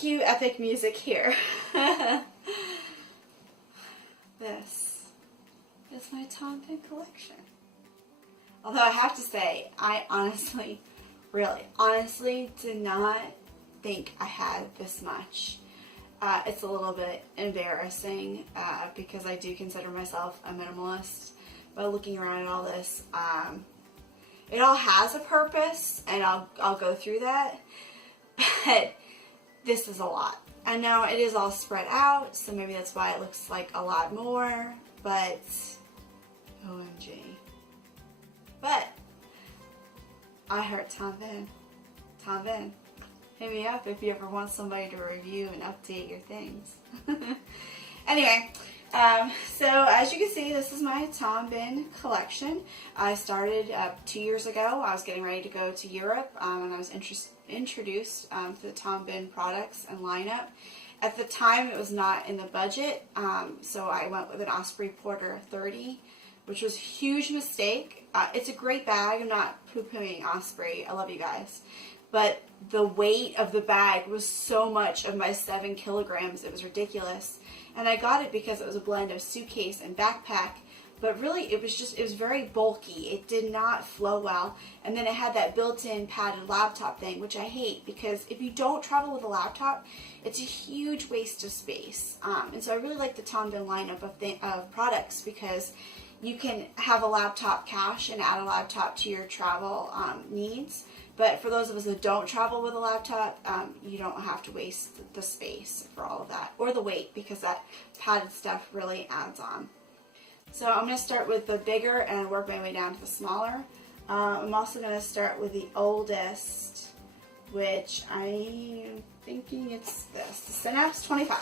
cue epic music here. This is my Tom Bihn collection. Although I have to say, I honestly, really, honestly did not think I had this much. It's a little bit embarrassing because I do consider myself a minimalist. But looking around at all this, it all has a purpose, and I'll go through that. But this is a lot. And now it is all spread out, so maybe that's why it looks like a lot more. But OMG. But I heard Tom Bihn. Tom Bihn, hit me up if you ever want somebody to review and update your things. Anyway, so as you can see, this is my Tom Bihn collection. I started 2 years ago. I was getting ready to go to Europe, and I was introduced to the Tom Bihn products and lineup. At the time, it was not in the budget, so I went with an Osprey Porter 30, which was a huge mistake. It's a great bag. I'm not poo-pooing Osprey. I love you guys. But the weight of the bag was so much of my 7 kilograms. It was ridiculous. And I got it because it was a blend of suitcase and backpack. But really, it was very bulky. It did not flow well. And then it had that built-in padded laptop thing, which I hate because if you don't travel with a laptop, it's a huge waste of space. And so I really like the Tom Bihn lineup of products because you can have a laptop cache and add a laptop to your travel needs. But for those of us that don't travel with a laptop, you don't have to waste the space for all of that, or the weight, because that padded stuff really adds on. So I'm going to start with the bigger and work my way down to the smaller. I'm also going to start with the oldest, which I'm thinking it's this, the Synapse 25.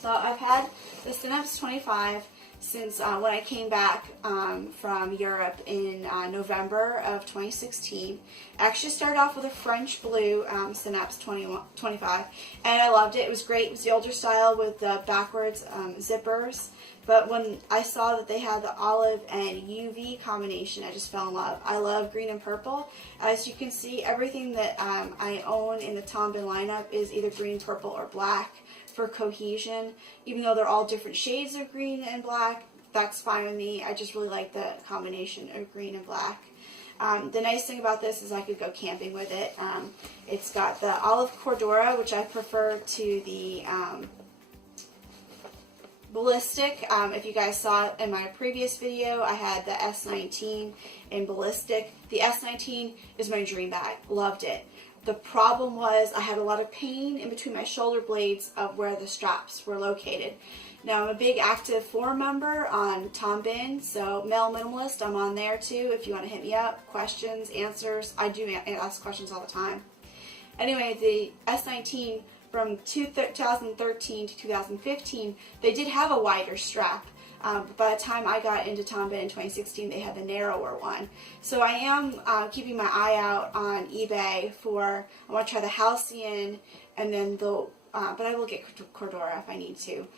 So I've had the Synapse 25 since when I came back from Europe in November of 2016. I actually started off with a French blue Synapse 25, and I loved it. It was great. It was the older style with the backwards zippers. But when I saw that they had the olive and UV combination, I just fell in love. I love green and purple. As you can see, everything that I own in the Tom Bihn lineup is either green, purple, or black for cohesion. Even though they're all different shades of green and black, that's fine with me. I just really like the combination of green and black. The nice thing about this is I could go camping with it. It's got the Olive Cordura, which I prefer to the ballistic. If you guys saw in my previous video, I had the S19 in ballistic. The S19 is my dream bag. Loved it. The problem was I had a lot of pain in between my shoulder blades of where the straps were located. Now, I'm a big active forum member on Tom Bihn, so Male Minimalist, I'm on there too if you want to hit me up. Questions, answers. I do ask questions all the time. Anyway, the S19 from 2013 to 2015, they did have a wider strap. But by the time I got into Tom Bihn in 2016, they had the narrower one. So I am keeping my eye out on eBay for, I want to try the Halcyon, and then the, but I will get Cordura if I need to,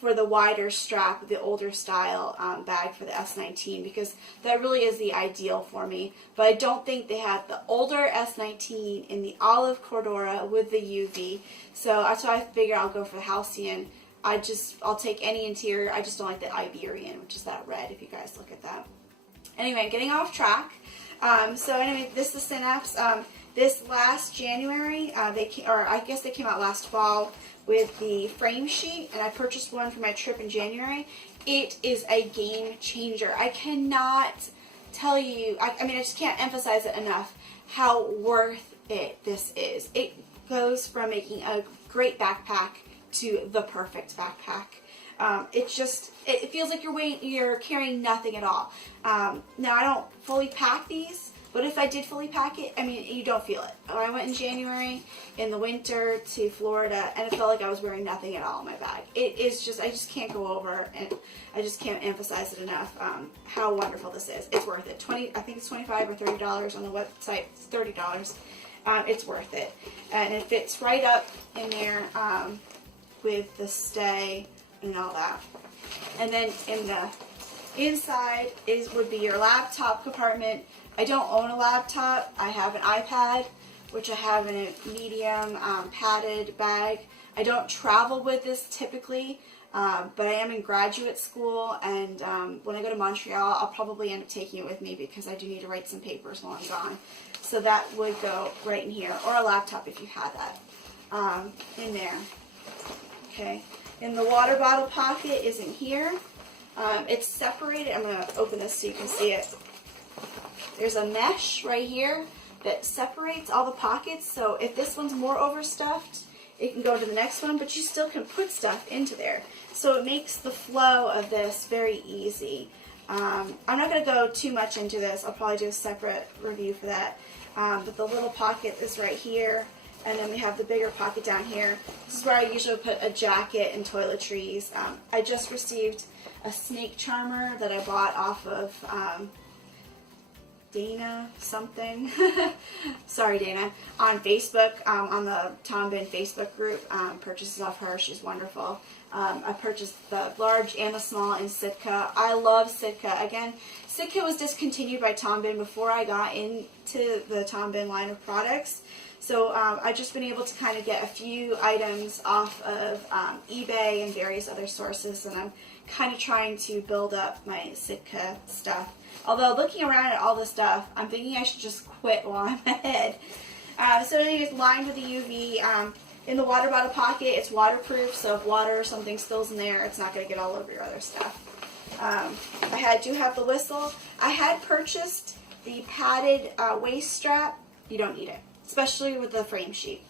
for the wider strap, the older style bag for the S19, because that really is the ideal for me. But I don't think they have the older S19 in the Olive Cordura with the UV. So that's why I figure I'll go for the Halcyon. I'll take any interior. I just don't like the Iberian, which is that red, if you guys look at that. Anyway, getting off track. So anyway, this is Synapse. This last January, I guess they came out last fall with the frame sheet, and I purchased one for my trip in January. It is a game changer. I cannot tell you, I mean, I just can't emphasize it enough how worth it this is. It goes from making a great backpack to the perfect backpack. It feels like you're carrying nothing at all. Now, I don't fully pack these, but if I did fully pack it, I mean, you don't feel it. I went in January in the winter to Florida, and it felt like I was wearing nothing at all in my bag. It is just, I just can't go over, and I just can't emphasize it enough how wonderful this is. It's worth it. I think it's $25 or $30 on the website. It's $30. It's worth it, and it fits right up in there with the stay and all that. And then in the inside would be your laptop compartment. I don't own a laptop. I have an iPad, which I have in a medium padded bag. I don't travel with this typically, but I am in graduate school, and when I go to Montreal, I'll probably end up taking it with me because I do need to write some papers while I'm gone. So that would go right in here, or a laptop if you had that in there. Okay, and the water bottle pocket is in here. It's separated. I'm going to open this so you can see it. There's a mesh right here that separates all the pockets, so if this one's more overstuffed, it can go to the next one, but you still can put stuff into there. So it makes the flow of this very easy. I'm not going to go too much into this. I'll probably do a separate review for that. But the little pocket is right here, and then we have the bigger pocket down here. This is where I usually put a jacket and toiletries. I just received a snake charmer that I bought off of Dana something, sorry Dana, on Facebook, on the Tom Bihn Facebook group. Purchases off her, she's wonderful. I purchased the large and the small in Sitka. I love Sitka. Again, Sitka was discontinued by Tom Bihn before I got into the Tom Bihn line of products. So I've just been able to kind of get a few items off of eBay and various other sources, and I'm kind of trying to build up my Sitka stuff. Although looking around at all this stuff, I'm thinking I should just quit while I'm ahead. So it is lined with the UV. In the water bottle pocket, it's waterproof, so if water or something spills in there, it's not going to get all over your other stuff. I do have the whistle. I had purchased the padded waist strap. You don't need it, especially with the frame sheet.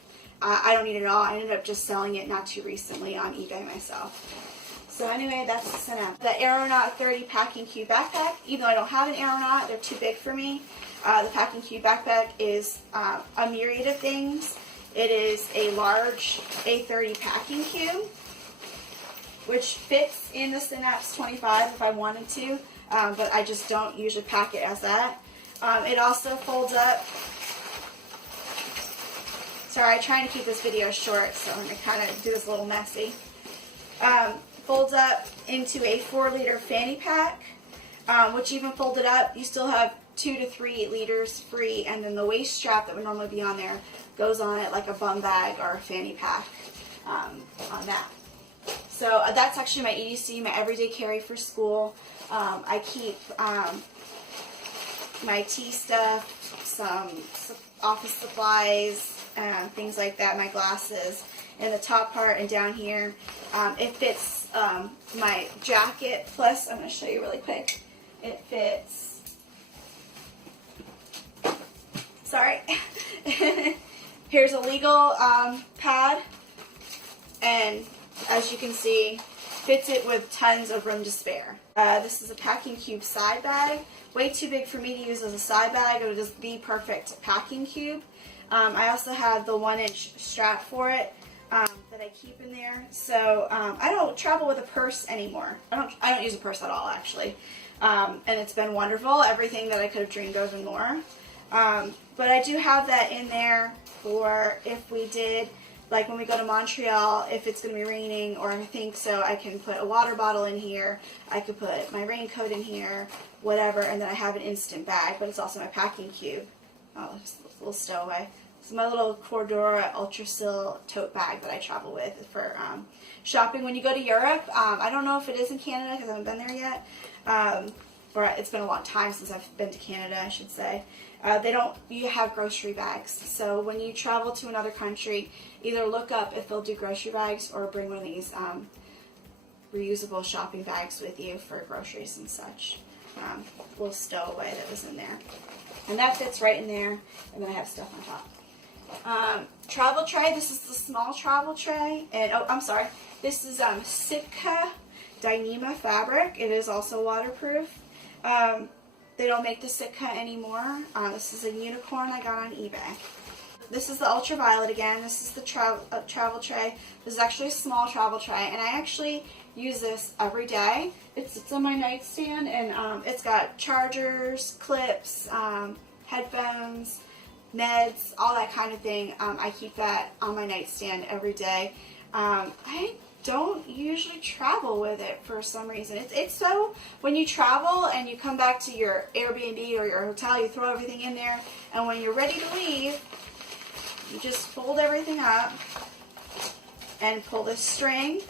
I don't need it at all. I ended up just selling it not too recently on eBay myself. So anyway, that's the Synapse. The Aeronaut 30 Packing Cube Backpack. Even though I don't have an Aeronaut, they're too big for me. The Packing Cube Backpack is a myriad of things. It is a large A30 packing cube, which fits in the Synapse 25 if I wanted to, but I just don't usually pack it as that. It also folds up. Sorry, I'm trying to keep this video short, so I'm going to kind of do this a little messy. Folds up into a 4-liter fanny pack, which even folded up, you still have 2 to 3 liters free, and then the waist strap that would normally be on there goes on it like a bum bag or a fanny pack on that. So that's actually my EDC, my everyday carry for school. I keep my tea stuff, some office supplies, things like that, my glasses, in the top part and down here. It fits my jacket, plus I'm going to show you really quick. It fits, sorry, here's a legal pad, and as you can see, fits it with tons of room to spare. This is a packing cube side bag. Way too big for me to use as a side bag. It would just be perfect packing cube. I also have the 1-inch strap for it that I keep in there. So I don't travel with a purse anymore. I don't use a purse at all, actually. And it's been wonderful. Everything that I could have dreamed of and more. But I do have that in there for if we did, like when we go to Montreal, if it's going to be raining or I think so, I can put a water bottle in here. I could put my raincoat in here, whatever, and then I have an instant bag, but it's also my packing cube. Oh, just a little stowaway. This is my little Cordura Ultraviolet tote bag that I travel with for shopping when you go to Europe. I don't know if it is in Canada because I haven't been there yet. Or it's been a long time since I've been to Canada, I should say. You have grocery bags. So when you travel to another country, either look up if they'll do grocery bags or bring one of these reusable shopping bags with you for groceries and such. Little stowaway that was in there. And that fits right in there. And then I have stuff on top. Travel tray. This is the small travel tray. And, oh, I'm sorry. This is Sitka dyneema fabric. It is also waterproof. They don't make the Sitka anymore. This is a unicorn I got on eBay. This is the Ultraviolet again. This is the travel tray. This is actually a small travel tray, and I actually use this every day. It's on my nightstand, and it's got chargers, clips, headphones, meds, all that kind of thing. I keep that on my nightstand every day. I don't usually travel with it for some reason. It's so, when you travel and you come back to your Airbnb or your hotel, you throw everything in there, and when you're ready to leave, just fold everything up and pull this string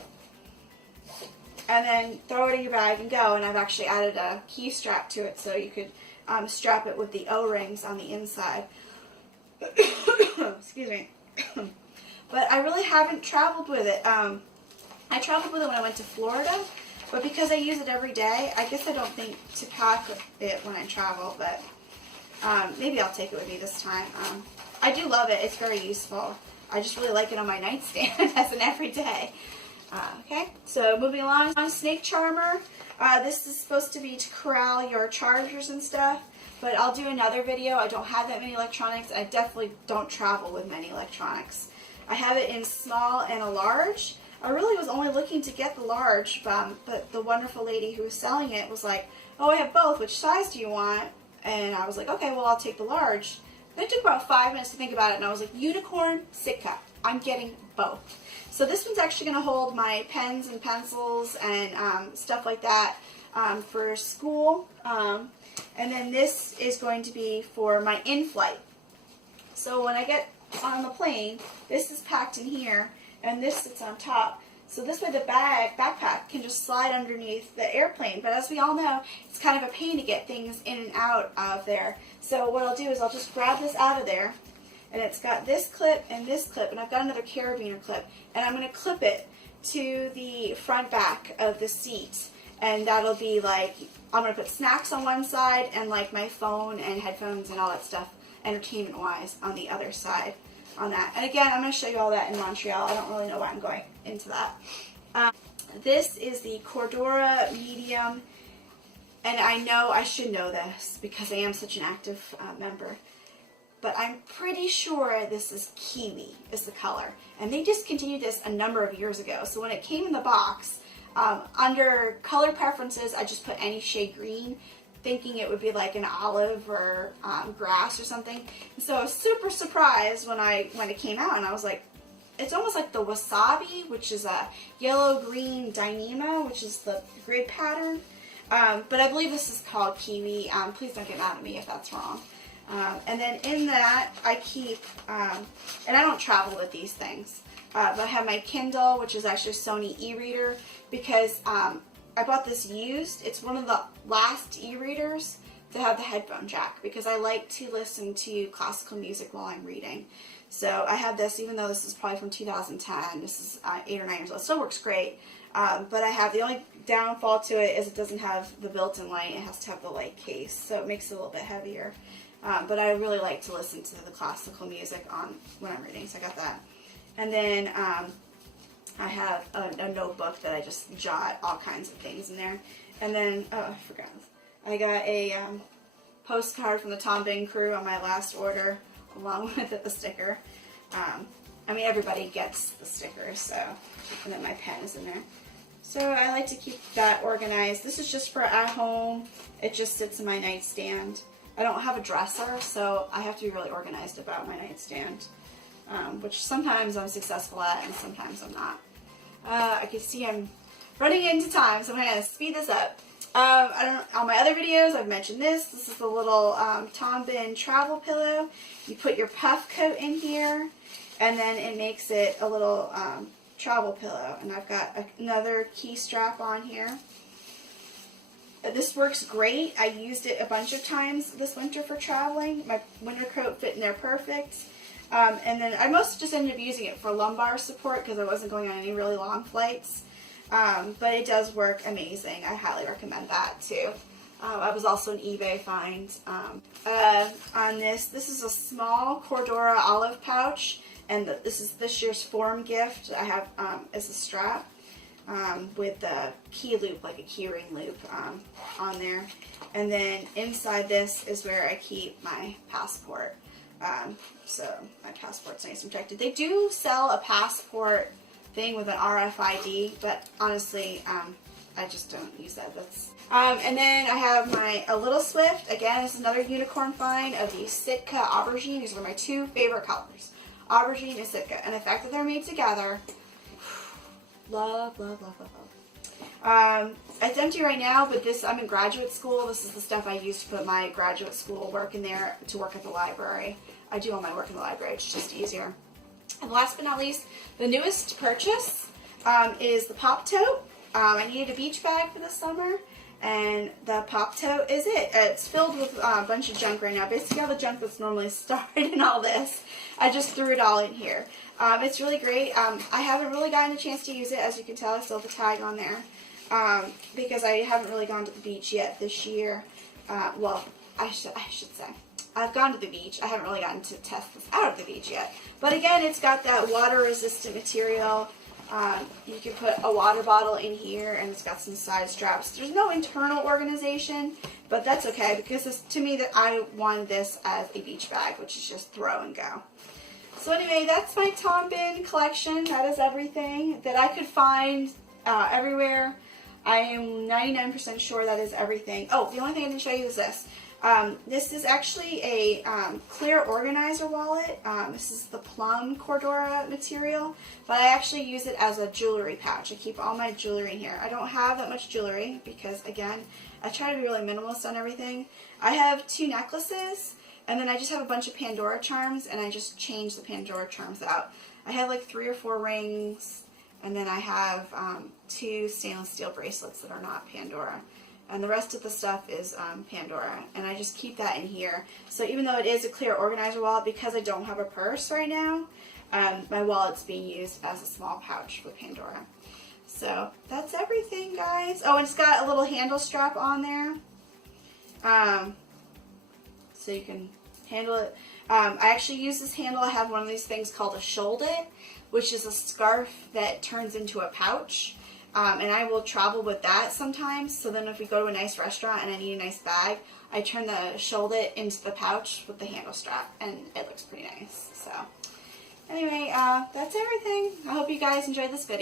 and then throw it in your bag and go. And I've actually added a key strap to it so you could strap it with the O-rings on the inside. Excuse me. But I really haven't traveled with it. I traveled with it when I went to Florida, but because I use it every day, I guess I don't think to pack it when I travel, but maybe I'll take it with me this time. I do love it. It's very useful. I just really like it on my nightstand as an everyday. Okay, so moving along, snake charmer. This is supposed to be to corral your chargers and stuff, but I'll do another video. I don't have that many electronics. I definitely don't travel with many electronics. I have it in small and a large. I really was only looking to get the large, but the wonderful lady who was selling it was like, oh, I have both. Which size do you want? And I was like, okay, well, I'll take the large. Then it took about 5 minutes to think about it, and I was like, unicorn, Sitka. I'm getting both. So this one's actually going to hold my pens and pencils and stuff like that for school. And then this is going to be for my in-flight. So when I get on the plane, this is packed in here, and this sits on top. So this way the backpack can just slide underneath the airplane. But as we all know, it's kind of a pain to get things in and out of there. So what I'll do is I'll just grab this out of there, and it's got this clip, and I've got another carabiner clip, and I'm going to clip it to the front back of the seat. And that'll be like, I'm going to put snacks on one side and like my phone and headphones and all that stuff, entertainment-wise, on the other side. On that. And again, I'm going to show you all that in Montreal. I don't really know why I'm going into that. This is the Cordura medium, and I know I should know this because I am such an active member, but I'm pretty sure this is Kiwi is the color, and they discontinued this a number of years ago. So when it came in the box, under color preferences, I just put any shade green, thinking it would be like an olive or grass or something. And so I was super surprised when it came out, and I was like, it's almost like the wasabi, which is a yellow-green dyneema, which is the grid pattern. But I believe this is called Kiwi. Please don't get mad at me if that's wrong. And then in that, I keep, and I don't travel with these things, but I have my Kindle, which is actually a Sony e-reader, because I bought this used. It's one of the last e-readers to have the headphone jack because I like to listen to classical music while I'm reading. So I have this, even though this is probably from 2010. This is 8 or 9 years old. It still works great. But I have, the only downfall to it is it doesn't have the built-in light. It has to have the light case, so it makes it a little bit heavier. But I really like to listen to the classical music when I'm reading, so I got that. And then I have a notebook that I just jot all kinds of things in there. And then, oh, I forgot. I got a postcard from the Tom Bihn crew on my last order, along with the sticker. I mean, everybody gets the sticker, so, and then my pen is in there. So I like to keep that organized. This is just for at home. It just sits in my nightstand. I don't have a dresser, so I have to be really organized about my nightstand, which sometimes I'm successful at and sometimes I'm not. I can see I'm running into time, so I'm going to speed this up. I don't know, on my other videos, I've mentioned this. This is the little Tom Bihn travel pillow. You put your puff coat in here, and then it makes it a little travel pillow. And I've got another key strap on here. This works great. I used it a bunch of times this winter for traveling. My winter coat fit in there perfect. And then I mostly just ended up using it for lumbar support because I wasn't going on any really long flights. But it does work amazing. I highly recommend that too. I was also an eBay find. On this is a small Cordura olive pouch, and this is this year's form gift I have as a strap with the key loop, like a key ring loop on there. And then inside this is where I keep my passport. So my passport's nice and protected. They do sell a passport thing with an RFID, but honestly, I just don't use that. And then I have a Little Swift. Again, this is another unicorn find of the Sitka Aubergine. These are my two favorite colors, Aubergine and Sitka. And the fact that they're made together, love, love, love, love, love. It's empty right now, but I'm in graduate school. This is the stuff I use to put my graduate school work in there to work at the library. I do all my work in the library. It's just easier. And last but not least, the newest purchase is the pop tote. I needed a beach bag for the summer, and the pop tote is it. It's filled with a bunch of junk right now. Basically all the junk that's normally stored in all this. I just threw it all in here. It's really great. I haven't really gotten a chance to use it. As you can tell, I still have the tag on there. Because I haven't really gone to the beach yet this year. Well, I should say. I've gone to the beach. I haven't really gotten to test this out of the beach yet. But again, it's got that water-resistant material. You can put a water bottle in here, and it's got some side straps. There's no internal organization, but that's okay, because this, to me, that I wanted this as a beach bag, which is just throw and go. So anyway, that's my Tom Bihn collection. That is everything that I could find everywhere. I am 99% sure that is everything. Oh, the only thing I didn't show you is this. This is actually a clear organizer wallet. This is the Plum Cordura material, but I actually use it as a jewelry pouch. I keep all my jewelry in here. I don't have that much jewelry because, again, I try to be really minimalist on everything. I have 2 necklaces, and then I just have a bunch of Pandora charms, and I just change the Pandora charms out. I have like 3 or 4 rings, and then I have 2 stainless steel bracelets that are not Pandora. And the rest of the stuff is Pandora. And I just keep that in here. So even though it is a clear organizer wallet, because I don't have a purse right now, my wallet's being used as a small pouch for Pandora. So that's everything, guys. Oh, and it's got a little handle strap on there. So you can handle it. I actually use this handle. I have one of these things called a shoulder, which is a scarf that turns into a pouch. And I will travel with that sometimes. So then if we go to a nice restaurant and I need a nice bag, I turn the shoulder into the pouch with the handle strap, and it looks pretty nice. So anyway, that's everything. I hope you guys enjoyed this video.